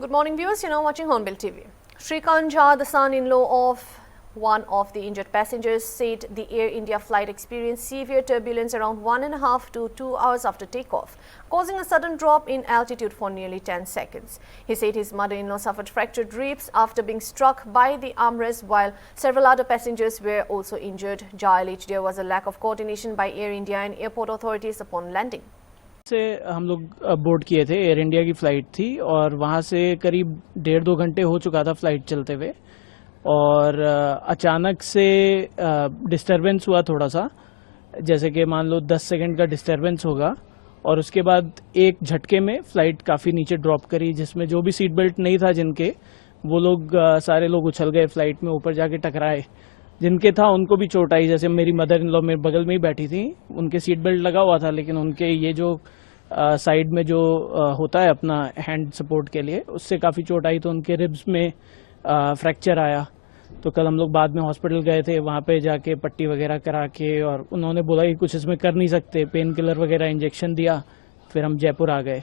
Good morning, viewers. You're now watching Hornbill TV. Shrikant Jha, the son-in-law of one of the injured passengers, said the Air India flight experienced severe turbulence around 1.5 to 2 hours after takeoff, causing a sudden drop in altitude for nearly 10 seconds. He said his mother-in-law suffered fractured ribs after being struck by the armrest, while several other passengers were also injured. Jha alleged there was a lack of coordination by Air India and airport authorities upon landing. से हम लोग board किए थे, air India की flight थी और वहाँ से करीब 1.5-2 घंटे हो चुका था फ़्लाइट चलते हुए और अचानक से डिस्टरबेंस हुआ थोड़ा सा, जैसे कि मान लो 10 सेकंड का डिस्टरबेंस होगा और उसके बाद एक झटके में फ़्लाइट काफ़ी नीचे ड्रॉप करी, जिसमें जो भी सीट बेल्ट नहीं था जिनके, वो लोग सारे लोग उछल गए फ़्लाइट में, ऊपर जाके टकराए। जिनके था उनको भी चोट आई, जैसे मेरी मदर इन लॉ मेरे बगल में ही बैठी थी, उनके सीट बेल्ट लगा हुआ था, लेकिन उनके ये जो साइड में जो होता है अपना हैंड सपोर्ट के लिए, उससे काफ़ी चोट आई, तो उनके रिब्स में फ्रैक्चर आया। तो कल हम लोग बाद में हॉस्पिटल गए थे, वहाँ पे जाके पट्टी वगैरह करा के, और उन्होंने बोला कि कुछ इसमें कर नहीं सकते, पेन किलर वगैरह इंजेक्शन दिया, फिर हम जयपुर आ गए।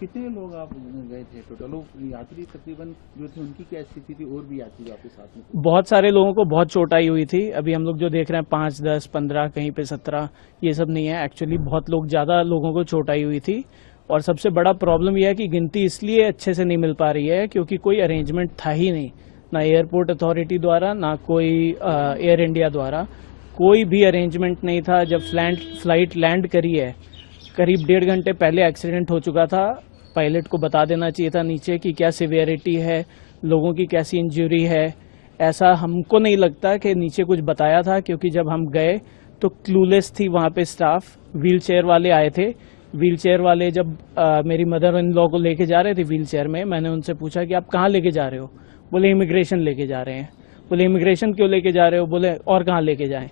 कितने लोग आप गए थे टोटल? यात्री तकरीबन जो थे उनकी क्या स्थिति थी, और भी यात्री आपके साथ में? बहुत सारे लोगों को बहुत चोट आई हुई थी। अभी हम लोग जो देख रहे हैं 5, 10, 15, कहीं पे 17, ये सब नहीं है। एक्चुअली बहुत लोग, ज़्यादा लोगों को चोट आई हुई थी। और सबसे बड़ा प्रॉब्लम यह है कि गिनती इसलिए अच्छे से नहीं मिल पा रही है क्योंकि कोई अरेंजमेंट था ही नहीं, ना एयरपोर्ट अथॉरिटी द्वारा, ना कोई एयर इंडिया द्वारा, कोई भी अरेंजमेंट नहीं था। जब फ्लाइट लैंड करी है, करीब 1.5 घंटे पहले एक्सीडेंट हो चुका था। पायलट को बता देना चाहिए था नीचे कि क्या सिवियरिटी है, लोगों की कैसी इंजरी है। ऐसा हमको नहीं लगता कि नीचे कुछ बताया था, क्योंकि जब हम गए तो क्लूलेस थी वहाँ पे स्टाफ। व्हील चेयर वाले आए थे, व्हील चेयर वाले जब मेरी मदर इन लॉ को लेके जा रहे थे व्हील चेयर में, मैंने उनसे पूछा कि आप कहाँ लेके जा रहे हो? बोले इमिग्रेशन लेके जा रहे हैं। बोले इमिग्रेशन क्यों लेके जा रहे हो? बोले और कहाँ लेके जाएं।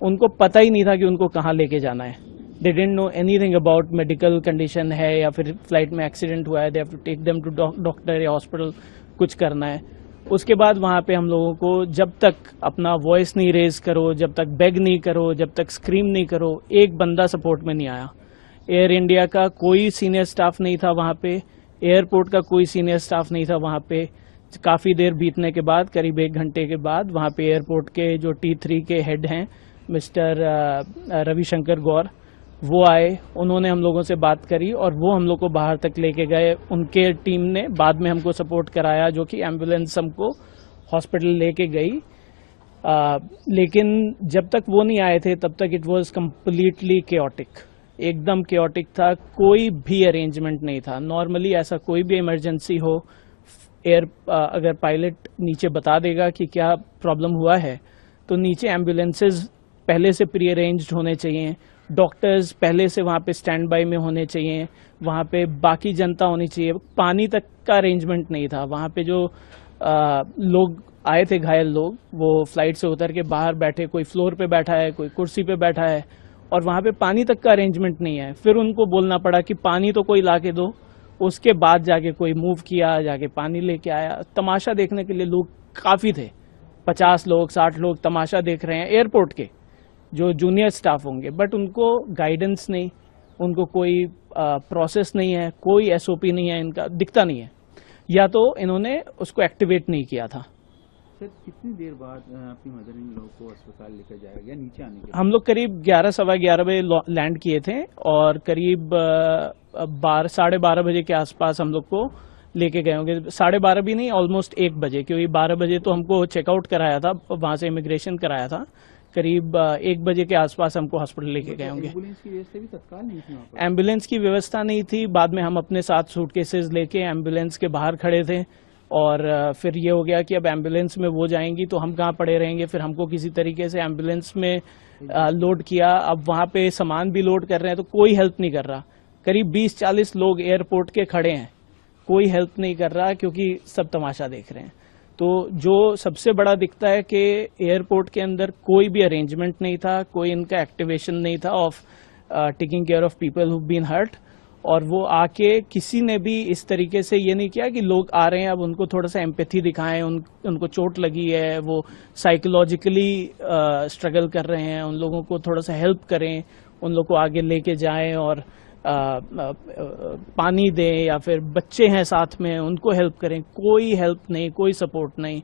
उनको पता ही नहीं था कि उनको कहाँ लेके जाना है। They didn't know anything about medical condition है या फिर फ्लाइट में एक्सीडेंट हुआ है, they have to take them to doctor या हॉस्पिटल, कुछ करना है। उसके बाद वहाँ पे हम लोगों को जब तक अपना वॉइस नहीं रेज करो, जब तक बेग नहीं करो, जब तक स्क्रीम नहीं करो, एक बंदा सपोर्ट में नहीं आया। एयर इंडिया का कोई सीनियर स्टाफ नहीं था वहाँ पे, एयरपोर्ट का कोई सीनियर स्टाफ नहीं था वहाँ पे। काफ़ी देर बीतने के बाद, करीब 1 घंटे के बाद, वहाँ पे एयरपोर्ट के जो T3 के हेड हैं, मिस्टर रविशंकर गौर, वो आए। उन्होंने हम लोगों से बात करी और वो हम लोग को बाहर तक लेके गए। उनके टीम ने बाद में हमको सपोर्ट कराया, जो कि एम्बुलेंस हमको हॉस्पिटल लेके गई। लेकिन जब तक वो नहीं आए थे तब तक इट वाज कम्प्लीटली केओटिक, एकदम केओटिक था। कोई भी अरेंजमेंट नहीं था। नॉर्मली ऐसा कोई भी इमरजेंसी हो, अगर पायलट नीचे बता देगा कि क्या प्रॉब्लम हुआ है, तो नीचे एम्बुलेंसेज पहले से प्री अरेंज्ड होने चाहिए, डॉक्टर्स पहले से वहाँ पे स्टैंड बाई में होने चाहिए, वहाँ पे बाकी जनता होनी चाहिए। पानी तक का अरेंजमेंट नहीं था। वहाँ पे जो लोग आए थे, घायल लोग, वो फ्लाइट से उतर के बाहर बैठे, कोई फ्लोर पे बैठा है, कोई कुर्सी पे बैठा है, और वहाँ पे पानी तक का अरेंजमेंट नहीं है। फिर उनको बोलना पड़ा कि पानी तो कोई ला के दो, उसके बाद जाके कोई मूव किया, जाके पानी लेके आया। तमाशा देखने के लिए लोग काफ़ी थे, 50 लोग 60 लोग तमाशा देख रहे हैं एयरपोर्ट के, जो जूनियर स्टाफ होंगे, बट उनको गाइडेंस नहीं, उनको कोई प्रोसेस नहीं है, कोई SOP नहीं है, इनका दिखता नहीं है, या तो इन्होंने उसको एक्टिवेट नहीं किया था। सर, कितनी देर बाद आपकी मदर इन लॉ को अस्पताल लेकर जाया गया नीचे आने के? हम लोग करीब 11, सवा 11 बजे लैंड किए थे और करीब 12-12:30 बजे के आसपास हम लोग को लेके गए होंगे। 12:30 भी नहीं, ऑलमोस्ट 1 बजे, क्योंकि 12 बजे तो हमको चेकआउट कराया था, वहाँ से इमिग्रेशन कराया था। करीब 1 बजे के आसपास हमको हॉस्पिटल लेके गए होंगे। एम्बुलेंस की व्यवस्था भी तत्काल नहीं थी वहाँ पर? एम्बुलेंस की व्यवस्था नहीं थी। बाद में हम अपने साथ सूटकेसेस लेके एम्बुलेंस के बाहर खड़े थे, और फिर ये हो गया कि अब एम्बुलेंस में वो जाएंगी तो हम कहाँ पड़े रहेंगे। फिर हमको किसी तरीके से एम्बुलेंस में लोड किया। अब वहाँ पे सामान भी लोड कर रहे हैं तो कोई हेल्प नहीं कर रहा। करीब 20-40 लोग एयरपोर्ट के खड़े हैं, कोई हेल्प नहीं कर रहा, क्योंकि सब तमाशा देख रहे हैं। तो जो सबसे बड़ा दिखता है कि एयरपोर्ट के अंदर कोई भी अरेंजमेंट नहीं था, कोई इनका एक्टिवेशन नहीं था of taking care of people who been hurt. और वो आके किसी ने भी इस तरीके से ये नहीं किया कि लोग आ रहे हैं अब उनको थोड़ा सा एम्पैथी दिखाएं, उनको चोट लगी है, वो साइकोलॉजिकली स्ट्रगल कर रहे हैं, उन लोगों को थोड़ा सा हेल्प करें, उन लोग को आगे लेके जाएं और पानी दें या फिर बच्चे हैं साथ में उनको हेल्प करें, कोई हेल्प नहीं, कोई सपोर्ट नहीं।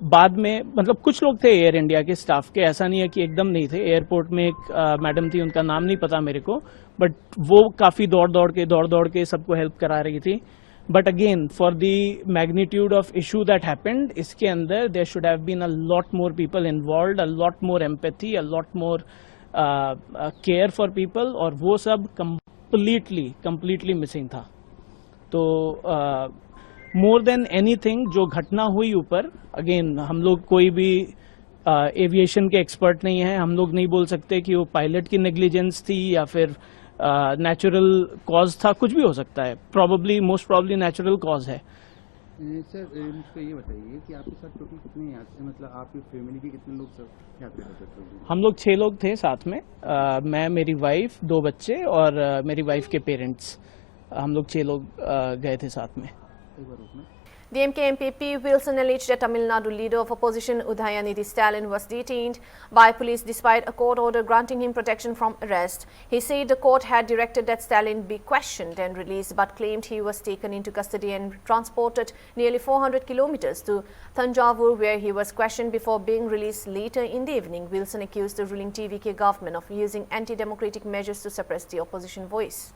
बाद में मतलब कुछ लोग थे एयर इंडिया के स्टाफ के, ऐसा नहीं है कि एकदम नहीं थे। एयरपोर्ट में एक मैडम थी, उनका नाम नहीं पता मेरे को, बट वो काफ़ी दौड़ दौड़ के सबको हेल्प करा रही थी। But again for the magnitude of issue that happened, इसके अंदर there should have been a lot more people involved, a lot more empathy, a lot more care for people, और वो सब कंप्लीटली मिसिंग था। तो मोर देन एनीथिंग जो घटना हुई ऊपर, अगेन हम लोग कोई भी एविएशन के एक्सपर्ट नहीं है, हम लोग नहीं बोल सकते कि वो पायलट की नेग्लिजेंस थी या फिर नेचुरल कॉज था, कुछ भी हो सकता है। मोस्ट प्रॉब्ली नेचुरल कॉज है। सर मुझको ये बताइए कि आपके साथ टोटल कितने यात्री, मतलब आपकी फैमिली के कितने लोग सब यात्रा कर सकते हैं? हम लोग 6 लोग थे साथ में, मैं, मेरी वाइफ, 2 बच्चे और मेरी वाइफ के पेरेंट्स, हम लोग 6 लोग गए थे साथ में। The MK MPP Wilson alleged that Tamil Nadu leader of opposition Udayanidhi Stalin was detained by police despite a court order granting him protection from arrest. He said the court had directed that Stalin be questioned and released, but claimed he was taken into custody and transported nearly 400 kilometers to Thanjavur, where he was questioned before being released later in the evening. Wilson accused the ruling TVK government of using anti-democratic measures to suppress the opposition voice.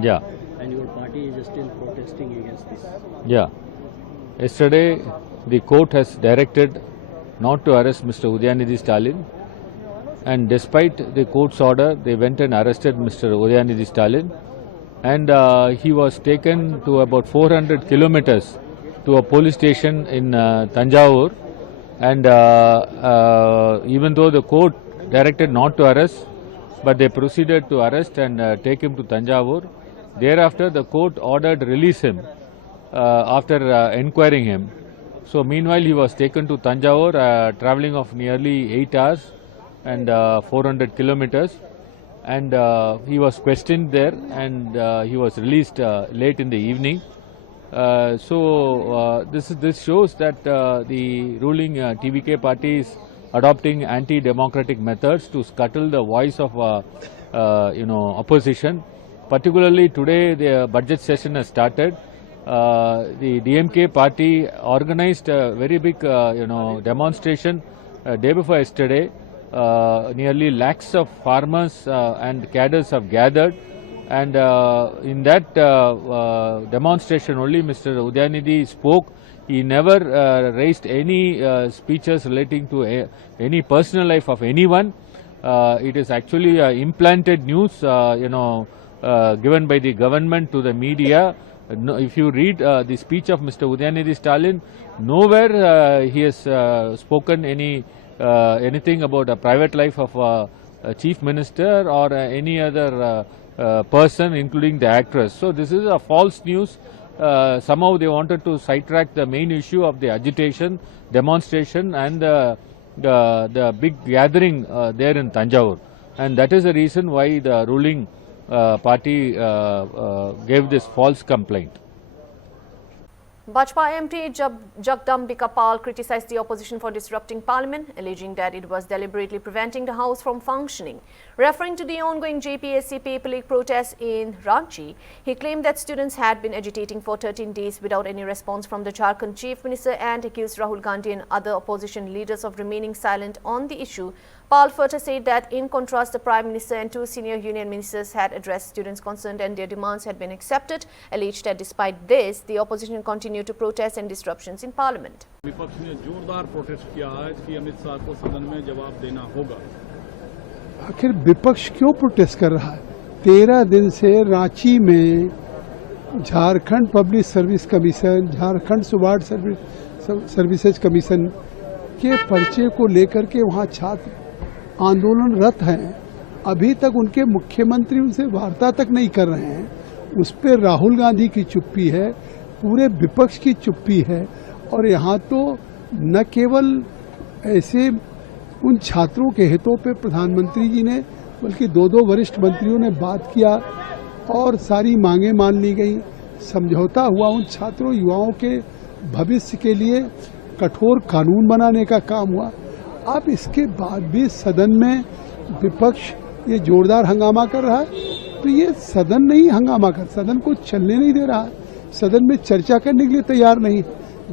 Yeah. And your party is still protesting against this? Yeah. Yesterday, the court has directed not to arrest Mr. Udayanidhi Stalin, and despite the court's order, they went and arrested Mr. Udayanidhi Stalin, and he was taken to about 400 kilometers to a police station in Thanjavur, and even though the court directed not to arrest, but they proceeded to arrest and take him to Thanjavur. Thereafter, the court ordered release him after inquiring him. So meanwhile, he was taken to Thanjavur, travelling of nearly 8 hours and 400 kilometers, and he was questioned there, and he was released late in the evening. This shows that the ruling TVK party is adopting anti-democratic methods to scuttle the voice of opposition. Particularly today, the budget session has started. The DMK party organized a very big demonstration day before yesterday. Nearly lakhs of farmers and cadres have gathered, and in that demonstration only Mr. Udayanidhi spoke. He never raised any speeches relating to any personal life of anyone. It is actually implanted news, given by the government to the media. No, if you read the speech of Mr. Udayanidhi Stalin, nowhere he has spoken anything about a private life of a chief minister or any other person, including the actress. So this is a false news. Somehow they wanted to sidetrack the main issue of the agitation, demonstration, and the big gathering there in Thanjavur, and that is the reason why the ruling party gave this false complaint. Bajpa MT Jagdambika Pal criticized the opposition for disrupting parliament, alleging that it was deliberately preventing the house from functioning. Referring to the ongoing JPSC paper leak protests in Ranchi, he claimed that students had been agitating for 13 days without any response from the Jharkhand Chief Minister, and accused Rahul Gandhi and other opposition leaders of remaining silent on the issue. Pal further said that in contrast, the Prime Minister and 2 senior union ministers had addressed students concerned and their demands had been accepted, alleged that despite this, the opposition continued to protest and disruptions in parliament. विपक्ष ने जोरदार protest किया है कि अमित शाह को सदन में जवाब देना होगा। आखिर विपक्ष क्यों प्रोटेस्ट कर रहा है? 13 दिन से रांची में Jharkhand public service commission, Jharkhand subordinate services commission के पर्चे को लेकर के वहां छात्र आंदोलनरत हैं। अभी तक उनके मुख्यमंत्री उनसे वार्ता तक नहीं कर रहे हैं। उस पर राहुल गांधी की चुप्पी है, पूरे विपक्ष की चुप्पी है, और यहाँ तो न केवल ऐसे उन छात्रों के हितों पे प्रधानमंत्री जी ने, बल्कि 2 वरिष्ठ मंत्रियों ने बात किया और सारी मांगें मान ली गई। समझौता हुआ उन छात्रों युवाओं के भविष्य के लिए कठोर कानून बनाने का काम हुआ। अब इसके बाद भी सदन में विपक्ष ये जोरदार हंगामा कर रहा है। तो ये सदन नहीं हंगामा कर, सदन को चलने नहीं दे रहा है, सदन में चर्चा करने के लिए तैयार नहीं,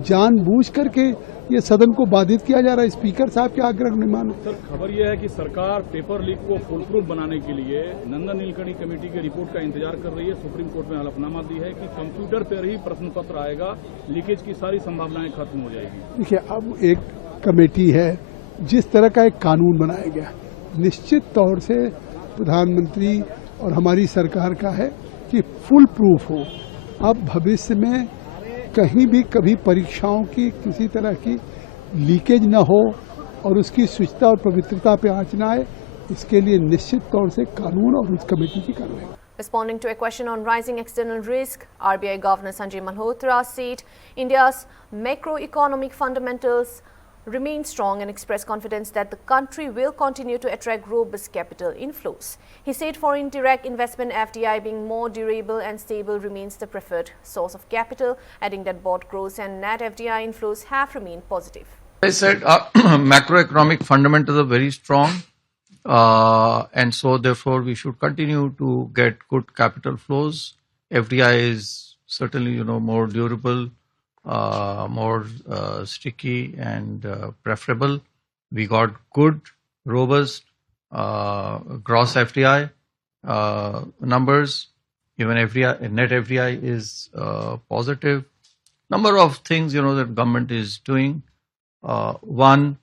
जानबूझ करके ये सदन को बाधित किया जा रहा है। स्पीकर साहब के आग्रह नहीं माने। सर, खबर यह है कि सरकार पेपर लीक को फुल प्रूफ बनाने के लिए नंदन नीलकणी कमेटी की रिपोर्ट का इंतजार कर रही है। सुप्रीम कोर्ट में हलफनामा दी है कि कंप्यूटर पर ही प्रश्न पत्र आएगा, लीकेज की सारी संभावनाएं खत्म हो जाएगी। देखिए, अब एक कमेटी है, जिस तरह का एक कानून बनाया गया, निश्चित तौर से प्रधानमंत्री और हमारी सरकार का है कि फुल प्रूफ हो। अब भविष्य में कहीं भी कभी परीक्षाओं की किसी तरह की लीकेज न हो और उसकी शुचिता और पवित्रता पे आँच न आए, इसके लिए निश्चित तौर से कानून और उस कमेटी की कार्रवाई। Responding to a question on rising external risk, RBI Governor Sanjay Malhotra said India's macroeconomic fundamentals remain strong and expressed confidence that the country will continue to attract robust capital inflows. He said foreign direct investment (FDI) being more durable and stable remains the preferred source of capital, adding that both gross and net FDI inflows have remained positive. I said macroeconomic fundamentals are very strong, and so therefore we should continue to get good capital flows. FDI is certainly, more durable, more sticky and preferable. We got good, robust gross FDI numbers. Even FDI, net FDI is positive. Number of things, that government is doing. One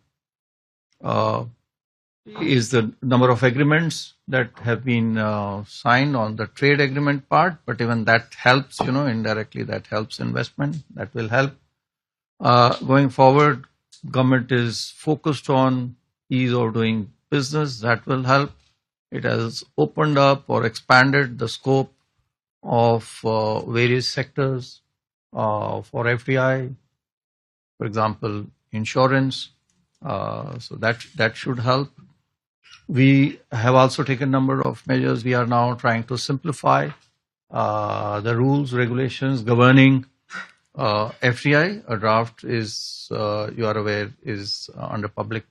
is the number of agreements that have been signed on the trade agreement part, but even that helps, indirectly that helps investment, that will help. Going forward, government is focused on ease of doing business, that will help. It has opened up or expanded the scope of various sectors for FDI, for example, insurance, so that should help. We have also taken a number of measures. We are now trying to simplify the rules, regulations governing FDI. A draft is, you are aware, is under public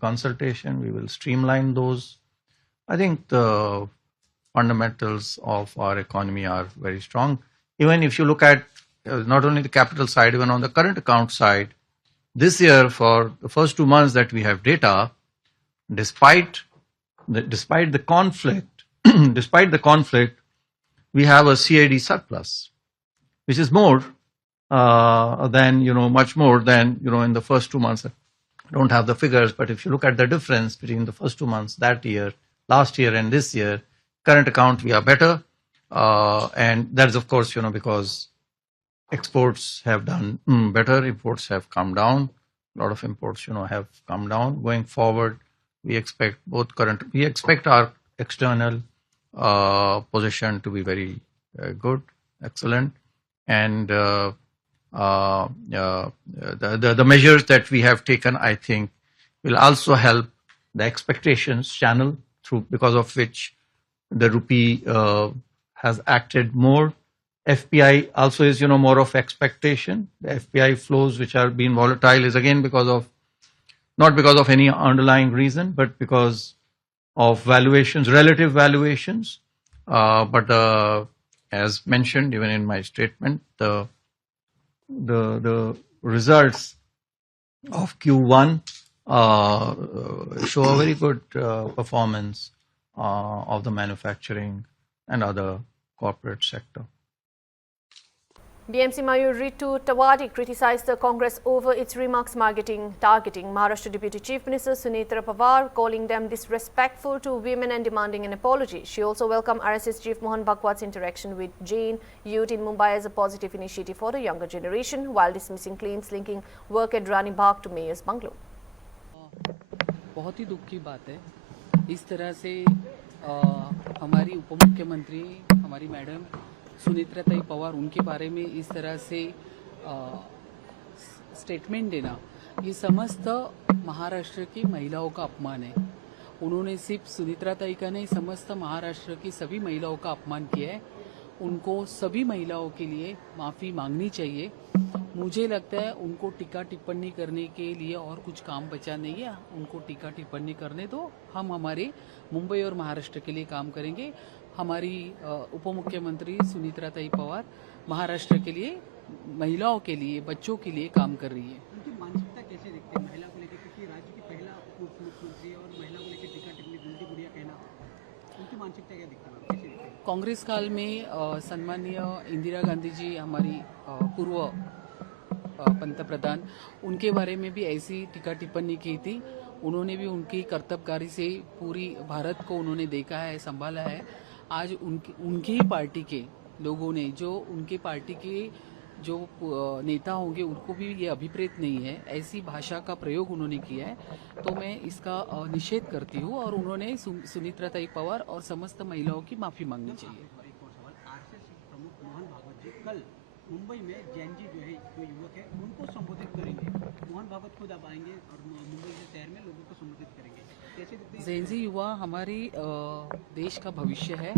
consultation. We will streamline those. I think the fundamentals of our economy are very strong. Even if you look at not only the capital side, even on the current account side, this year for the first 2 months that we have data, despite the conflict, we have a CAD surplus, which is more than, much more than, in the first 2 months. I don't have the figures, but if you look at the difference between the first 2 months that year, last year and this year, current account, we are better. And that is, of course, because exports have done better, imports have come down. A lot of imports, have come down. Going forward, we expect our external position to be very good, excellent, and the measures that we have taken, I think, will also help the expectations channel through, because of which the rupee has acted more. FPI also is, more of expectation. The FPI flows which are being volatile is again not because of any underlying reason, but because of valuations, relative valuations. But as mentioned, even in my statement, the results of Q1 show a very good performance of the manufacturing and other corporate sector. BMC Mayur Ritu Tawadi criticized the Congress over its remarks targeting Maharashtra Deputy Chief Minister Sunetra Pawar, calling them disrespectful to women and demanding an apology. She also welcomed RSS Chief Mohan Bhagwat's interaction with Jain youth in Mumbai as a positive initiative for the younger generation, while dismissing claims linking work at Rani Bagh to Mayor's bungalow. बहुत ही दुख की बात है, इस तरह से हमारी उपमुख्यमंत्री, हमारी मैडम सुनेत्राताई पवार, उनके बारे में इस तरह से स्टेटमेंट देना, ये समस्त महाराष्ट्र की महिलाओं का अपमान है. उन्होंने सिर्फ सुनेत्राताई का नहीं, समस्त महाराष्ट्र की सभी महिलाओं का अपमान किया है. उनको सभी महिलाओं के लिए माफ़ी मांगनी चाहिए. मुझे लगता है उनको टीका टिप्पणी करने के लिए और कुछ काम बचा नहीं है. उनको टीका टिप्पणी करने दो, हम हमारे मुंबई और महाराष्ट्र के लिए काम करेंगे. हमारी उप मुख्यमंत्री सुनीत्राताई पवार महाराष्ट्र के लिए, महिलाओं के लिए, बच्चों के लिए काम कर रही है। उनकी मानसिकता कैसे देखते हैं महिला को लेकर, क्योंकि राज्य की पहला उप मुख्यमंत्री है और महिला को लेकर टीका टिप्पणी गुंडी गुड़िया कहना, उनकी मानसिकता क्या दिखती है, कैसे दिखती है? कांग्रेस काल में सम्मानीय इंदिरा गांधी जी, हमारी पूर्व पंतप्रधान, उनके बारे में भी ऐसी टीका टिप्पणी की थी। उन्होंने भी उनकी कर्तव्यकारी से पूरी भारत को उन्होंने देखा है, संभाला है। आज उनकी ही पार्टी के लोगों ने, जो उनके पार्टी के जो नेता होंगे, उनको भी ये अभिप्रेत नहीं है, ऐसी भाषा का प्रयोग उन्होंने किया है। तो मैं इसका निषेध करती हूँ और उन्होंने सुनीत्राताई पवार और समस्त महिलाओं की माफ़ी मांगनी चाहिए। एक और सवाल, आरएसएस प्रमुख मोहन भागवत जी कल मुंबई में जैन जी जो है, जो युवक है, उनको संबोधित करेंगे। मोहन भागवत खुद अब आएंगे और मुंबई के शहर में लोगों को संबोधित करेंगे, कैसे दिखते हैं? जैन जी युवा हमारी देश का भविष्य है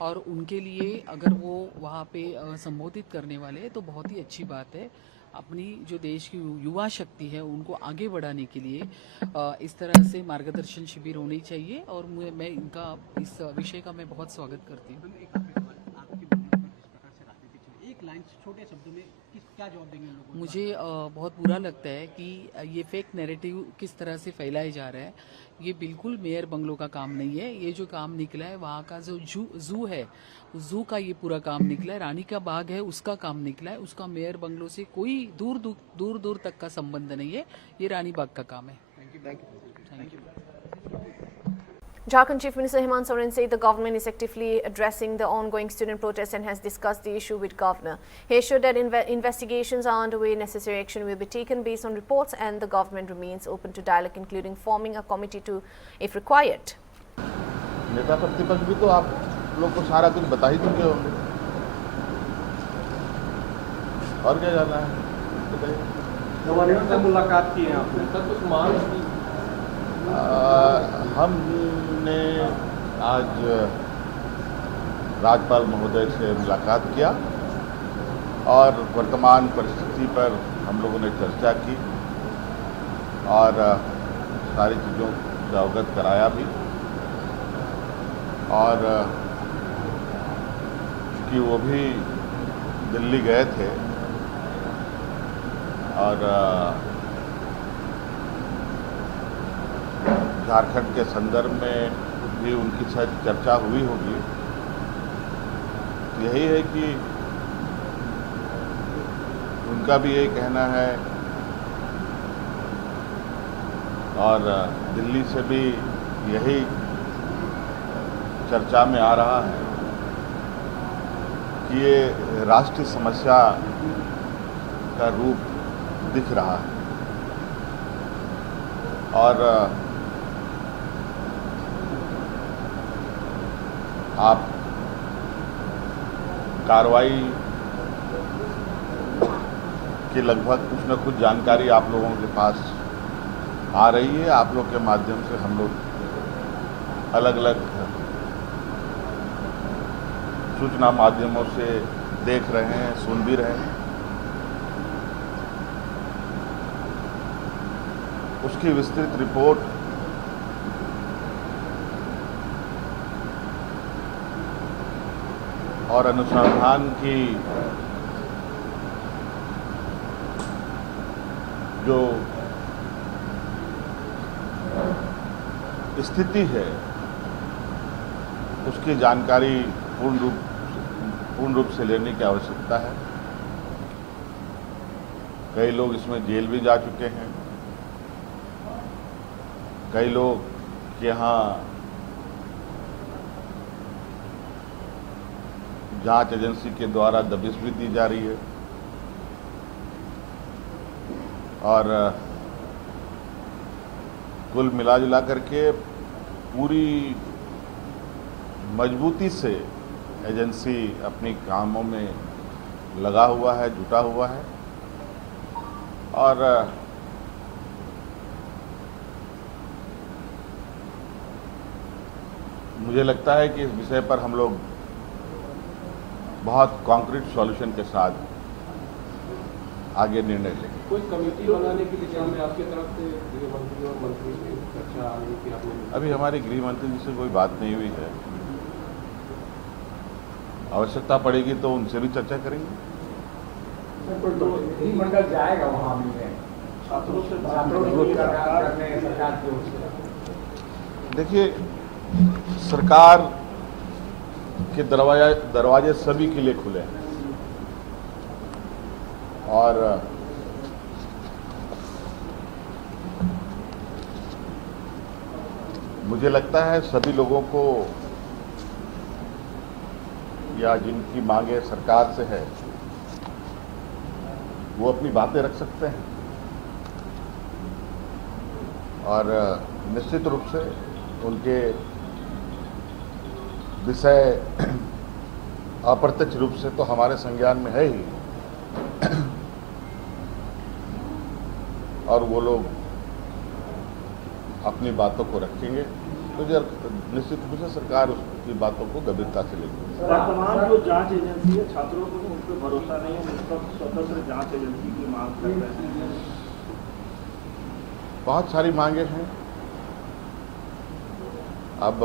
और उनके लिए अगर वो वहाँ पे संबोधित करने वाले हैं तो बहुत ही अच्छी बात है। अपनी जो देश की युवा शक्ति है उनको आगे बढ़ाने के लिए इस तरह से मार्गदर्शन शिविर होनी चाहिए और मैं इनका इस विषय का मैं बहुत स्वागत करती हूँ। एक आखिरी सवाल, आपके बोलने पर जिस प्रकार से राजनीति चली, एक लाइन छोटे शब्दों में क्या जवाब देंगे लोगों को? मुझे बहुत बुरा लगता है कि ये फेक नैरेटिव किस तरह से फैलाए जा रहा है। ये बिल्कुल मेयर बंगलों का काम नहीं है। ये जो काम निकला है वहाँ का जो जू है, जू का ये पूरा काम निकला है। रानी का बाग है, उसका काम निकला है। उसका मेयर बंगलों से कोई दूर तक का संबंध नहीं है। ये रानी बाग का काम है। Thank you. Jharkhand Chief Minister Hemant Soren said the government is actively addressing the ongoing student protests and has discussed the issue with Governor. He assured that investigations are underway, necessary action will be taken based on reports, and the government remains open to dialogue, including forming a committee to, if required. नेता प्रतिपक्ष भी तो आप लोग को सारा कुछ बता ही चुके होंगे, और क्या जाना है बताइए। गवर्नर से मुलाकात की है आपने, तब कुछ मांग की? हमने आज राज्यपाल महोदय से मुलाकात किया और वर्तमान परिस्थिति पर हम लोगों ने चर्चा की और सारी चीज़ों से अवगत कराया भी। और कि वो भी दिल्ली गए थे और झारखंड के संदर्भ में भी उनकी शायद चर्चा हुई होगी। यही है कि उनका भी यही कहना है और दिल्ली से भी यही चर्चा में आ रहा है कि ये राष्ट्रीय समस्या का रूप दिख रहा है और आप कार्रवाई की लगभग कुछ न कुछ जानकारी आप लोगों के पास आ रही है। आप लोग के माध्यम से हम लोग अलग अलग सूचना माध्यमों से देख रहे हैं, सुन भी रहे हैं। उसकी विस्तृत रिपोर्ट और अनुसंधान की जो स्थिति है उसकी जानकारी पूर्ण रूप से लेने की आवश्यकता है। कई लोग इसमें जेल भी जा चुके हैं, कई लोग के यहाँ जांच एजेंसी के द्वारा दबिश भी दी जा रही है और कुल मिला करके पूरी मजबूती से एजेंसी अपनी कामों में लगा हुआ है, जुटा हुआ है और मुझे लगता है कि इस विषय पर हम लोग बहुत कॉन्क्रीट सॉल्यूशन के साथ आगे निर्णय लेंगे। कोई कमेटी बनाने की दिशा में आपकी तरफ से गृह मंत्री और मंत्री की चर्चा आ रही थी आपने? अभी हमारे गृह मंत्री जी से कोई बात नहीं हुई है आवश्यकता पड़ेगी तो उनसे भी चर्चा करेंगे। मंडल जाएगा वहाँ मिलने छात्रों से करने सरकार की ओर से। देखिए, सरकार के दरवाजे सभी के लिए खुले हैं और मुझे लगता है सभी लोगों को या जिनकी मांगे सरकार से है वो अपनी बातें रख सकते हैं और निश्चित रूप से उनके विषय अप्रत्यक्ष रूप से तो हमारे संज्ञान में है ही और वो लोग अपनी बातों को रखेंगे तो निश्चित रूप से सरकार उसकी बातों को गंभीरता से लेगी। वर्तमान जो जांच एजेंसी है छात्रों को उन पर भरोसा नहीं है, उन पर स्वतंत्र जांच एजेंसी की मांग कर रहे हैं। बहुत सारी मांगे हैं। अब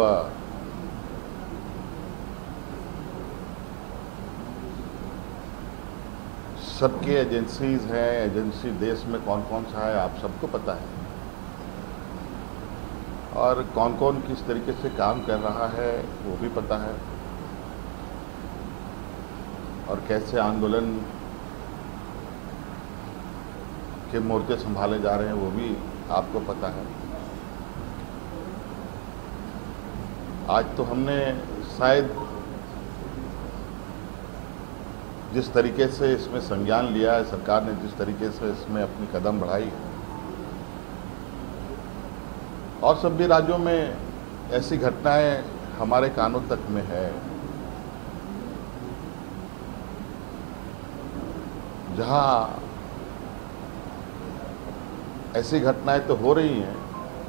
सबके एजेंसीज हैं, एजेंसी देश में कौन कौन सा है आप सबको पता है और कौन कौन किस तरीके से काम कर रहा है वो भी पता है और कैसे आंदोलन के मोर्चे संभाले जा रहे हैं वो भी आपको पता है। आज तो हमने शायद जिस तरीके से इसमें संज्ञान लिया है, सरकार ने जिस तरीके से इसमें अपनी कदम बढ़ाई है और सभी राज्यों में ऐसी घटनाएं हमारे कानों तक में है जहां ऐसी घटनाएं तो हो रही हैं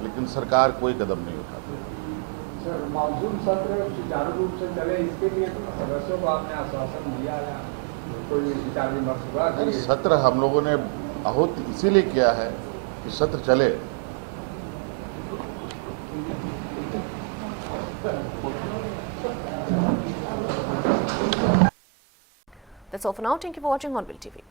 लेकिन सरकार कोई कदम नहीं उठाती। सर, मानसून सत्र सुचारू रूप से चले इसके लिए तो सदस्यों को आपने आश्वासन दिया है, कोई विचार विमर्श हुआ? सत्र हम लोगों ने आहूत इसीलिए किया है कि सत्र चले। That's all for now. Thank you for watching Hornbill TV.